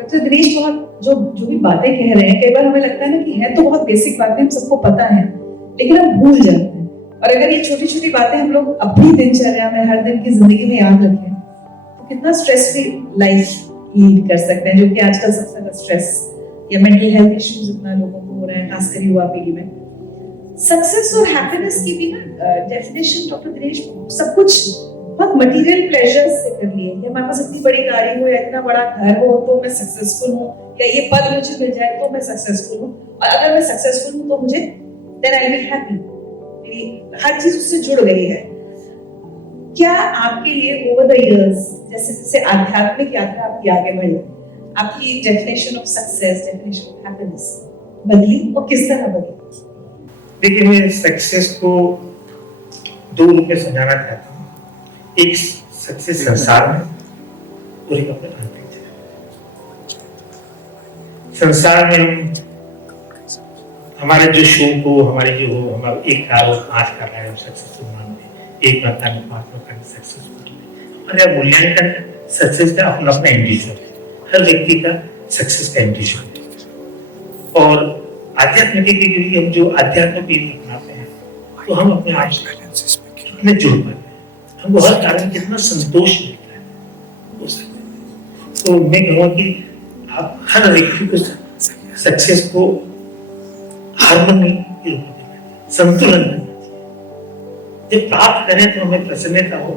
Doctor Dinesh बहुत जो जो भी बातें कह रहे हैं, कई बार हमें लगता है ना कि है तो बहुत बेसिक बातें, हम सबको पता है, लेकिन हम भूल जाते हैं। और अगर ये छोटी छोटी बातें हम लोग अपनी दिनचर्या में, हर दिन की जिंदगी में याद रखें, तो कितना स्ट्रेस फ्री लाइफ लीड कर सकते हैं, जो कि आजकल सबसे ज्यादा स्ट्रेस या मेंटल हेल्थ इश्यूज इतना लोगों को हो रहे हैं, खासकर युवा पीढ़ी में। सक्सेस और हैप्पीनेस की भी ना डेफिनेशन डॉक्टर दिनेश सब कुछ बहुत मटेरियल प्लेजर्स से कर लिए कि हमारे पास इतनी बड़ी गाड़ी हो या इतना बड़ा घर हो तो मैं सक्सेसफुल हूँ, या ये पद मुझे मिल जाए तो मैं सक्सेसफुल हूँ, और अगर मैं सक्सेसफुल हूँ तो मुझे देन आई बी हैप्पी। मेरी हर चीज उससे जुड़ गई है। क्या आपके लिए ओवर द इयर्स जैसे जैसे आध्यात्मिक यात्रा आपकी आगे बढ़ी, आपकी definition of success, definition of happiness बदली, और किस तरह बदली? देखिए, मैं सक्सेस को दो रूप में समझाना चाहता हूँ। एक सक्सेस संसार में और एक अपने आंतरिक जीवन। संसार में हम हमारे जो शौक हो, हमारे जो हो, हमारा एक कार हो, 5 कार है, हम सक्सेसफुल मानते हैं। एक मकान में 5 मकान सक्सेसफुल। हमारा मूल्यांकन सक्सेस का अपना अपना इंडिविजुअल है, हर व्यक्ति का सक्सेस का इंडिविजुअल है। और आध्यात्मिक के लिए हम जो आध्यात्मिक पीढ़ी अपनाते हैं, तो हम अपने आप कितने जुड़ पाते हैं, हमको हर कारण कितना संतोष मिलता है हो सकता है। तो मैं कहूँगा कि आप हर व्यक्ति को सक्सेस को हार्मनी के रूप में, संतुलन में जब प्राप्त करें तो हमें प्रसन्नता हो,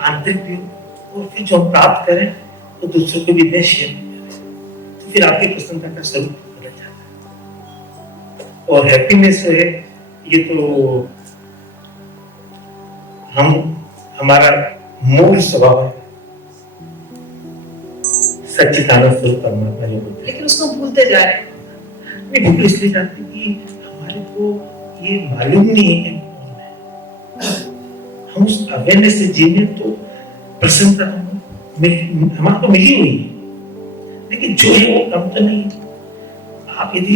आंतरिक भी हो, और फिर जो हम प्राप्त करें तो दूसरों को भी दें, शेयर करें, तो फिर आपकी प्रसन्नता का स्वरूप बदल जाता है। और हैप्पीनेस जो है, ये तो हमारा मूल स्वभाव है, सच्चिदानंद स्वरूप परमात्मा जो बोलते हैं, लेकिन उसको भूलते जा रहे हैं। मैं भूल इसलिए जाते हैं कि हमारे को ये मालूम नहीं है कि कौन है। हम उस अवेयरनेस से जीने तो प्रसन्नता हमारे को मिली हुई है, लेकिन जो है वो कम तो नहीं। आप यदि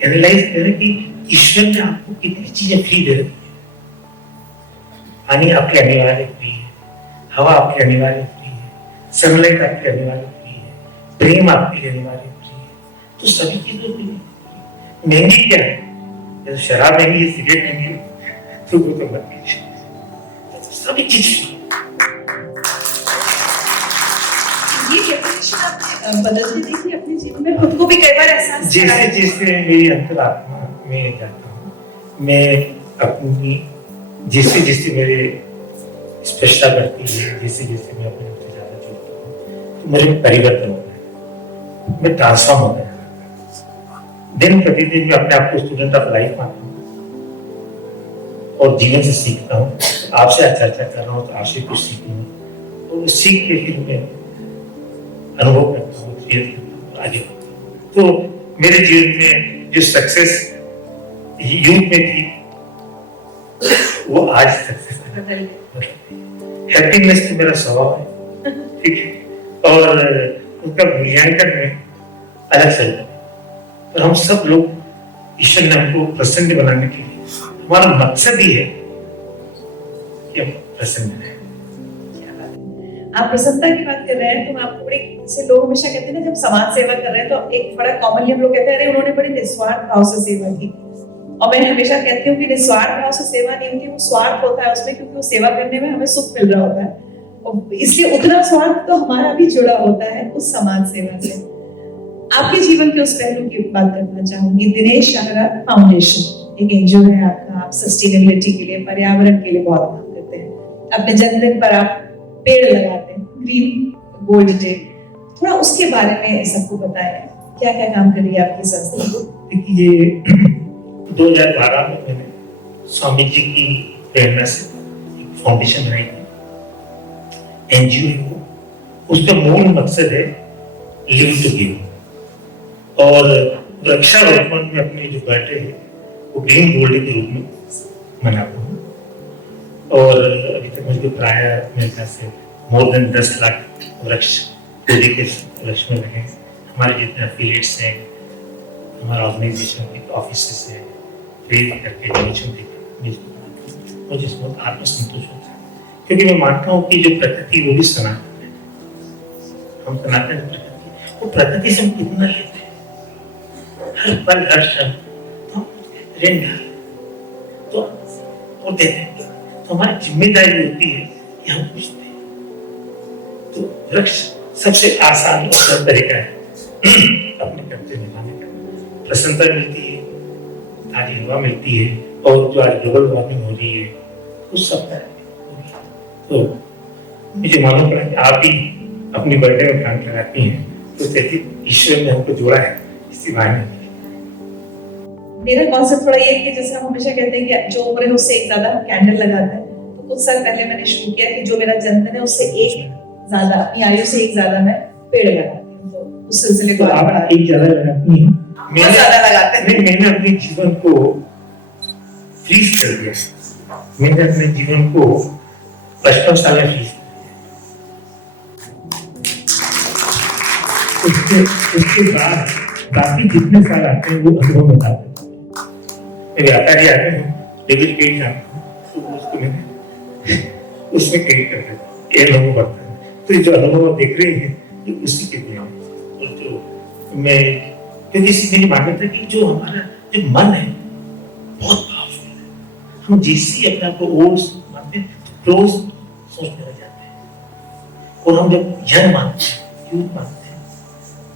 एनालाइज करें कि ईश्वर ने आपको कितनी चीजें फ्री दे रखी है। पानी आपके अनिवार्य फ्री है, हवा आपके अनिवार्य फ्री है, सनलाइट आपके अनिवार्य फ्री है, प्रेम आपके लिए अनिवार्य फ्री है, तो सभी चीजों के लिए महंगी क्या है? जैसे शराब महंगी है, सिगरेट महंगी है, तो वो तो मत लीजिए, सभी चीज। ये डेफिनेशन आपने बदलती देखी अपने जीवन में, खुद को भी कई बार एहसास जैसे जैसे मेरी अंतरात्मा में जाता हूँ, मैं अपनी जैसे जैसे मेरे स्पष्टता बढ़ती है, जैसे जैसे मैं अपने आप से ज्यादा जुड़ता हूँ, तो मेरे परिवर्तन होता है, मैं ट्रांसफॉर्म होता है। दिन प्रतिदिन मैं अपने आप को स्टूडेंट ऑफ लाइफ मानता हूँ और जीवन से सीखता हूँ। आपसे चर्चा कर रहा हूँ तो आपसे कुछ सीखूंगा, और उस सीख के फिर मैं अनुभव करता हूँ, एक्सपीरियंस करता हूँ, आगे बढ़ता हूँ। तो मेरे जीवन में जो सक्सेस यूथ में थी, वो आज सक्सेस है। हैप्पीनेस तो मेरा स्वभाव है, ठीक है, और उसका मूल्यांकन में अलग से है। और हम सब लोग ईश्वर ने हमको प्रसन्न बनाने के लिए, हमारा मकसद ही है कि हम प्रसन्न रहें। आप प्रसन्नता की बात कर रहे हैं, तो मैं आपको बड़ी से लोग हमेशा कहते हैं ना, जब समाज सेवा कर रहे हैं तो एक बड़ा कॉमनली हम लोग कहते हैं, अरे उन्होंने बड़ी निस्वार्थ भाव से सेवा की। और मैं हमेशा कहती हूँ कि निस्वार्थ भाव से सेवा नहीं होती, वो स्वार्थ होता है उसमें, क्योंकि वो सेवा करने में हमें सुख मिल रहा होता है, और इसलिए उतना स्वार्थ तो हमारा भी जुड़ा होता है उस समाज सेवा से। आपके जीवन के उस पहलू की बात करना चाहूंगी। दिनेश शाहरा फाउंडेशन एक एनजीओ है आपका, आप सस्टेनेबिलिटी के लिए, पर्यावरण के लिए बहुत काम करते हैं। अपने जन्मदिन पर आप पेड़ लगाते हैं, ग्रीन गोल्ड डे, थोड़ा उसके बारे में सबको बताएं, क्या क्या काम कर रही है आपकी संस्था? देखिए, 2012 में मैंने स्वामी जी की प्रेरणा से एक फाउंडेशन बनाई थी, एनजीओ है वो। उसका मूल मकसद है लिव टू गिव, और वृक्षारोपण में अपनी जो बर्थडे है वो ग्रीन गोल्ड के रूप में मनाता हूँ। और अभी तक मुझे प्राय मेरे ख्याल से मोर देन 10 लाख वृक्ष पूरे के लक्ष्य में लगे। हमारे जितने एफिलिएट्स हैं, हमारा ऑर्गेनाइजेशन के ऑफिस है, प्रेरित करके डोनेशन देकर मुझे बहुत आत्मसंतोष होता है, क्योंकि मैं मानता हूँ कि जो प्रकृति वो भी सनातन है, हम सनातन प्रकृति, वो प्रकृति से हम कितना लेते हैं, हर पल हर क्षण तो ऋण तो वो देते हैं। तो हमारी जिम्मेदारी होती है कि हम कुछ दें। तो वृक्ष सबसे आसान और सरल तरीका है अपने कर्तव्य निभाने का। प्रसन्नता मिलती है, ताजी हवा मिलती है, और जो आज ग्लोबल वार्मिंग हो रही है उस सब तो मुझे मालूम पड़ा कि आप भी अपनी बर्थडे में प्लांट लगाती हैं, तो कहती ईश्वर ने हमको जोड़ा है इसी बहाने। मेरा कॉन्सेप्ट थोड़ा ये है कि जैसे हम हमेशा कहते हैं कि जो उम्र है उससे एक ज्यादा हम कैंडल लगाते हैं, तो कुछ साल पहले मैंने शुरू किया कि जो मेरा जन्मदिन है उससे एक ज्यादा, अपनी आयु से एक ज्यादा मैं पेड़ लगाती हूँ। तो उस सिलसिले को आगे बढ़ा एक ज्यादा लगाती हैं, मैंने ज्यादा लगाते हैं। मैंने अपने जीवन को फ्रीज कर दिया। मैंने अपने जीवन को 55 साल में फ्रीज उसके बाद बाकी जितने साल आते हैं वो अनुभव बताते हैं। मेरे व्यापारी आते हैं, डेबिट क्रेडिट जानते हैं, तो उसको मैंने उसमें क्रेडिट करते हैं, ये अनुभव बढ़ता है। तो ये जो अनुभव आप देख रहे हैं ये उसी के लिए, और जो मैं क्योंकि इसी मेरी मान्यता कि जो हमारा जो मन है बहुत पावरफुल है। हम जैसे अपने आप को ओल्ड मानते हैं तो क्लोज सोचने लग जाते हैं, और हम जब यंग मानते हैं, यूथ मानते हैं,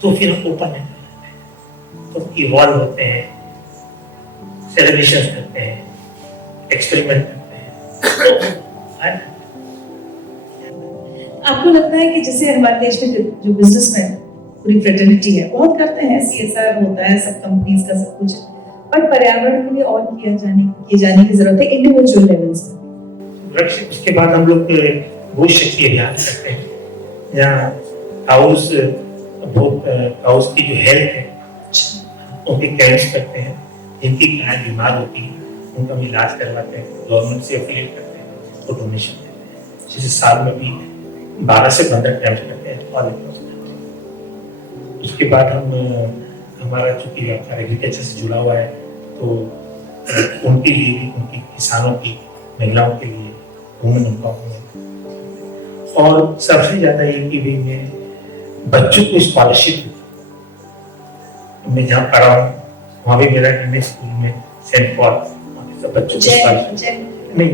तो फिर हम ओपन नहीं जाते हैं, तो इवॉल्व होते हैं, सेलिब्रेशन करते हैं, एक्सपेरिमेंट करते हैं। आपको लगता है कि जैसे हमारे देश में जो बिजनेसमैन पूरी फ्रेटर्निटी है बहुत करते हैं, CSR होता है सब कंपनीज का सब कुछ, बट पर्यावरण के लिए और किए जाने की जरूरत है इंडिविजुअल लेवल्स पर। वृक्ष उसके बाद हम लोग गो शक्ति अभियान करते हैं, जहाँ काउस की जो हेल्थ है उनके कैंप्स करते हैं, जिनकी गाय बीमार होती है उनका हम इलाज करवाते हैं, गवर्नमेंट से एफिलिएट करते हैं और डोनेशन देते हैं। जैसे साल में भी 12 से 15 कैंप करते हैं और उसके बाद हम हमारा चूंकि व्यापार एग्रीकल्चर से जुड़ा हुआ है, तो उनके लिए भी, उनकी किसानों की, महिलाओं के लिए वुमेन एम्पावरमेंट, और सबसे ज्यादा ये कि भी मैं बच्चों को स्कॉलरशिप, मैं जहाँ पढ़ा हूँ वहाँ भी मेरा स्कूल में सेंट पॉल सब बच्चों को स्कॉलरशिप, मैं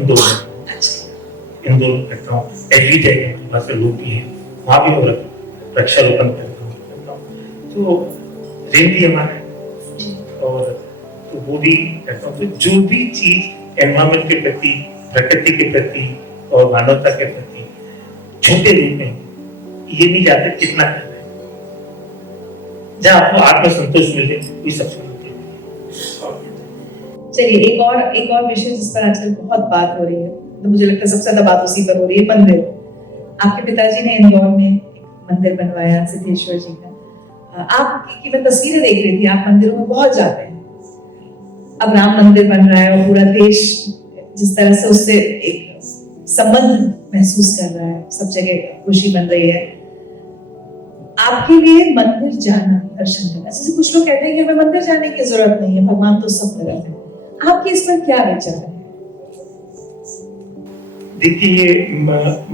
इंदौर करता हूँ, एवरी जगह से लोग भी हैं वहाँ भी मैं वृक्षारोपण करता हूँ। तो रेन भी हमारा है, और तो वो भी करता हूँ। तो जो भी चीज एनवायरमेंट के प्रति, प्रकृति के प्रति और मानवता के प्रति छोटे रूप में, ये नहीं जाते कितना करना है, जहाँ आपको आत्मसंतोष मिले वही सबसे। चलिए एक और विषय जिस पर आजकल बहुत बात हो रही है, तो मुझे लगता है सबसे ज्यादा बात उसी पर हो रही है, मंदिर। आपके पिताजी ने इंदौर में एक मंदिर बनवाया सिद्धेश्वर जी का। आपकी मैं तस्वीरें देख रही थी, आप मंदिरों में बहुत जाते हैं। अब राम मंदिर बन रहा है और पूरा देश जिस तरह से उससे एक संबंध महसूस कर रहा है, सब जगह खुशी बन रही है। आपके लिए मंदिर जाना, दर्शन करना, जैसे कुछ लोग कहते हैं कि हमें मंदिर जाने की जरूरत नहीं है, भगवान तो सब तरफ है, आपके इस पर क्या विचार है? देखिए,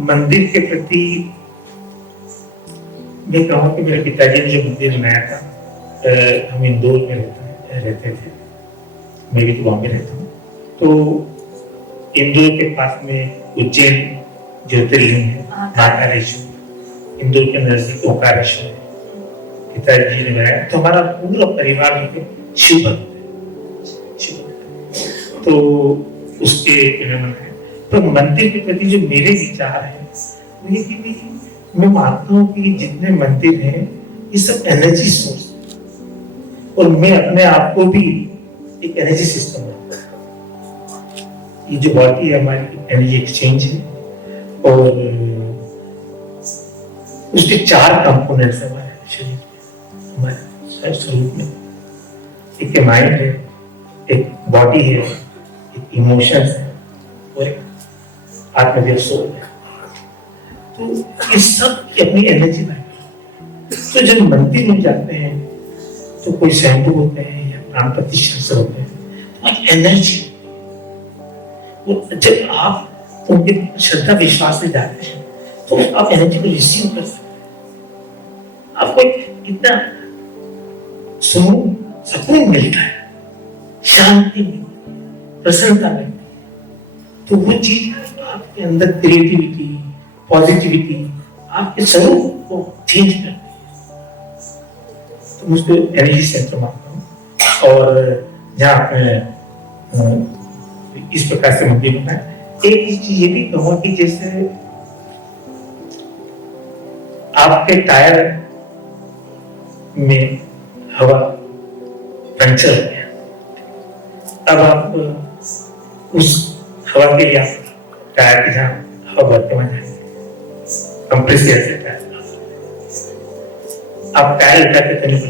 मंदिर के प्रति मैं कहूँ कि मेरे पिताजी ने जो मंदिर बनाया था, हम इंदौर में रहते थे, मैं भी तो वहाँ में रहता हूँ, तो इंदौर के पास में उज्जैन ज्योतिर्लिंग है, महाकालेश्वर, इंदौर के नजदीक ओंकारेश्वर पिताजी ने बनाया। तो हमारा पूरा परिवार शिव भक्त है, तो उसके है। तो मंदिर के प्रति जो मेरे विचार है वो ये कि मैं मानता हूँ कि जितने मंदिर हैं ये सब एनर्जी सोर्स, और मैं अपने आप को भी एक एनर्जी सिस्टम मानता हूँ। ये जो बॉडी है हमारी एनर्जी एक्सचेंज है, और उसके 4 कंपोनेंट्स है हमारे शरीर में, हमारे स्वरूप में। एक माइंड है, एक बॉडी है, एक इमोशंस है, और एक आत्मदेव सोल है। तो ये सब की अपनी एनर्जी है। तो जब मंदिर में जाते हैं तो कोई स्वयंभू होते हैं या प्राण प्रतिष्ठा से होते हैं, तो एनर्जी, जब आप उनके श्रद्धा विश्वास से जाते हैं तो आप एनर्जी को रिसीव कर सकते हैं। आपको कितना सुकून मिलता है, शांति मिलती है, प्रसन्नता मिलती है। तो वो चीज आपके अंदर क्रिएटिविटी, पॉजिटिविटी, आपके स्वरूप को चेंज करती है। तो मुझको एनर्जी सेंटर मानता हूँ। और जहाँ आपने इस प्रकार से मंदिर बनाया, एक चीज ये भी कहूँ कि जैसे आपके टायर में हवा पंचर हो गया, अब आप उस हवा के लिए आप टायर के जहाँ हवा भरते वहां जाएंगे, कंप्रेस एयर से टायर आप टायर उठा के कहीं पर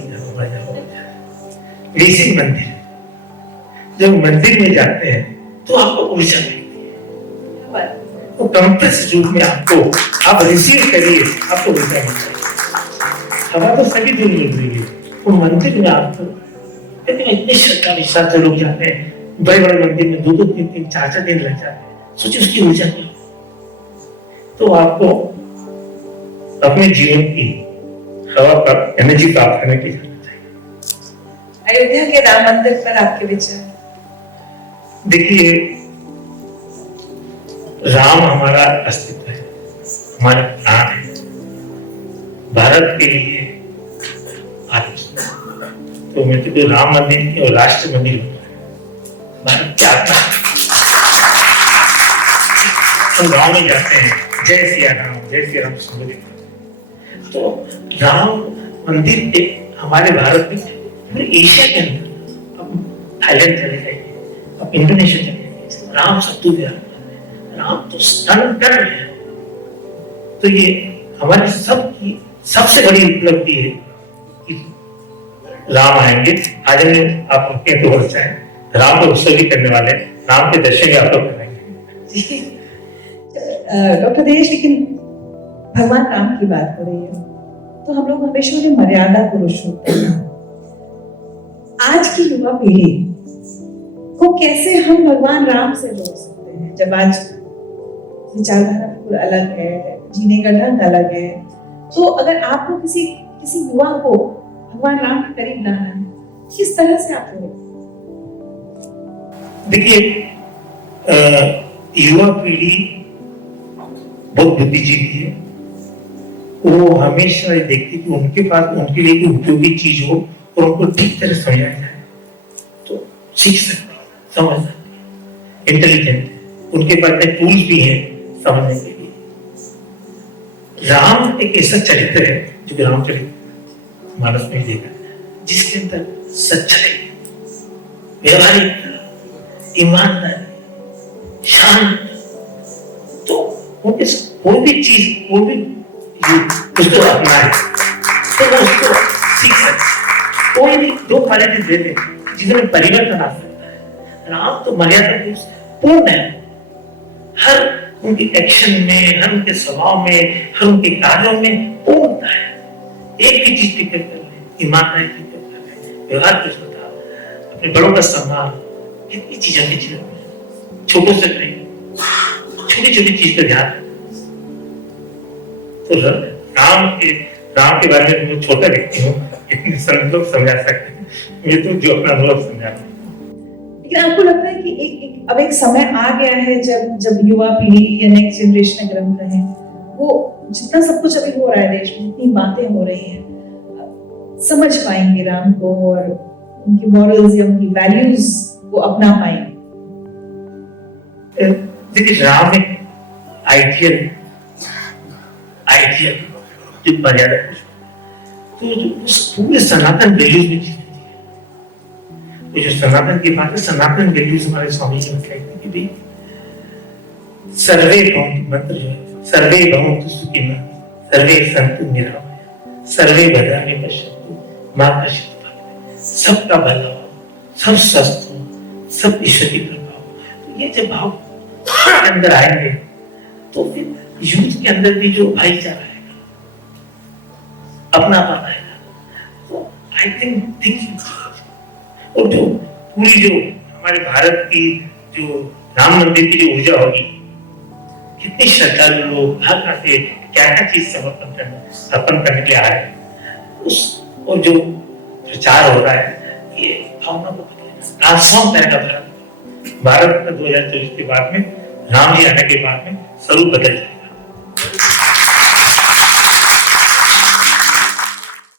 जाओ। वैसे मंदिर, जब मंदिर में जाते हैं तो आपको ऊर्जा मिलती है, तो कंप्रेस रूप में आपको आप रिसीव करिए, आपको ऊर्जा मिलती है। हवा तो सभी दिन मिल रही है, वो मंदिर में आपको इतने श्रद्धा विश्वास से लोग जाते हैं, बड़े बड़े मंदिर में 2-2, 3-3, 4-4 दिन लग जाते हैं। सोचिए उसकी ऊर्जा क्या, तो आपको अपने जीवन की हवा पर एनर्जी प्राप्त करने की जरूरत है। अयोध्या के राम मंदिर पर आपके विचार? देखिए, राम हमारा अस्तित्व है, हमारा प्राण है, भारत के लिए तो मैं तो राम मंदिर की और राष्ट्र मंदिर भारत की आत्मा। हम गांव में जाते हैं, जय सिया राम, जय सिया राम संबोधित करते हैं। तो राम मंदिर एक हमारे भारत में, पूरे एशिया के अंदर, अब थाईलैंड चले जाइए, अब इंडोनेशिया चले जाइए, राम सत्तू है, राम तो स्तन है। तो ये हमारी सबकी सबसे बड़ी उपलब्धि है कि राम आएंगे। आज हम आप अपने तो वर्ष है राम को उत्सव भी करने वाले, राम के दर्शन भी आप लोग करेंगे। डॉक्टर दिनेश, लेकिन भगवान राम की बात हो रही है तो हम लोग हमेशा उन्हें मर्यादा पुरुष होते हैं। आज की युवा पीढ़ी को कैसे हम भगवान राम से जोड़ सकते हैं, जब आज विचारधारा बिल्कुल अलग है, जीने का ढंग अलग है? तो अगर आपको किसी युवा को भगवान राम के करीब लाना है, किस तरह से आप करेंगे? देखिए, युवा पीढ़ी बहुत बुद्धिजीवी है, वो हमेशा देखती कि उनके पास उनके लिए कोई उपयोगी चीज हो और उनको ठीक तरह समझाया जाए तो सीख सकते, समझ सकते, इंटेलिजेंट, उनके पास टूल्स भी हैं समझने के लिए। राम एक ऐसा चरित्र है जो रामचरित मानस में देखा, जिसके अंदर सच्चाई, व्यवहारिकता, ईमानदारी, शांत, तो उनके कोई भी चीज, कोई भी उसको अपनाए तो वो उसको सीख सकते। कोई भी दो क्वालिटी दे दे जिसमें परिवर्तन आ सकता है। राम तो मर्यादा पूर्ण है, हर उनके एक्शन में, हर उनके स्वभाव में, हर उनके कार्यों में पूर्णता है। एक भी चीज फिक्र कर ले, ईमानदारी फिक्र कर ले, व्यवहार कुशलता, अपने बड़ों का सम्मान, कितनी चीजों के जीवन में छोटों से करेंगे, छोटी छोटी चीज का ध्यान। तो राम के बारे में मैं छोटा व्यक्ति हूँ, इतने संत लोग समझा सकते हैं, मैं तो जो अपना अनुभव समझा रहा हूँ। लेकिन आपको लगता है कि अब एक समय आ गया है जब युवा पीढ़ी या नेक्स्ट जनरेशन अगर हम कहें, वो जितना सब कुछ अभी हो रहा है देश में, इतनी बातें हो रही हैं, समझ पाएंगे राम को और उनकी मॉरल्स या उनकी वैल्यूज को अपना पाएंगे? देखिए, राम एक आइडियल जो मर्यादा तो पूरे सनातन वैल्यूज में जीती है। वो जो सनातन की बात है, सनातन वैल्यूज हमारे स्वामी जी ने कहते कि भाई सर्वे भवन्तु, मंत्र जो है सर्वे भवन्तु सुखिनः, सर्वे सन्तु निरामयाः, सर्वे भद्राणि पश्यन्तु मा कश्चित् दुःखं, सबका भला हो, सब स्वस्थ हो, सब ईश्वर की कृपा हो। तो ये जब भाव के अंदर आएंगे तो फिर यूथ के अंदर भी जो भाईचारा है, अपना आएगा। तो आई थिंक और जो पूरी जो हमारे भारत की जो राम मंदिर की जो ऊर्जा होगी, कितनी श्रद्धालु लोग कहाँ से क्या क्या चीज अर्पण करने के लिए आए, उस और जो प्रचार हो रहा है ये भावना को बदलेगा, ट्रांसफॉर्म करेगा भारत। भारत का 2024 के बाद में राम जी आने के बाद में स्वरूप बदल जाएगा।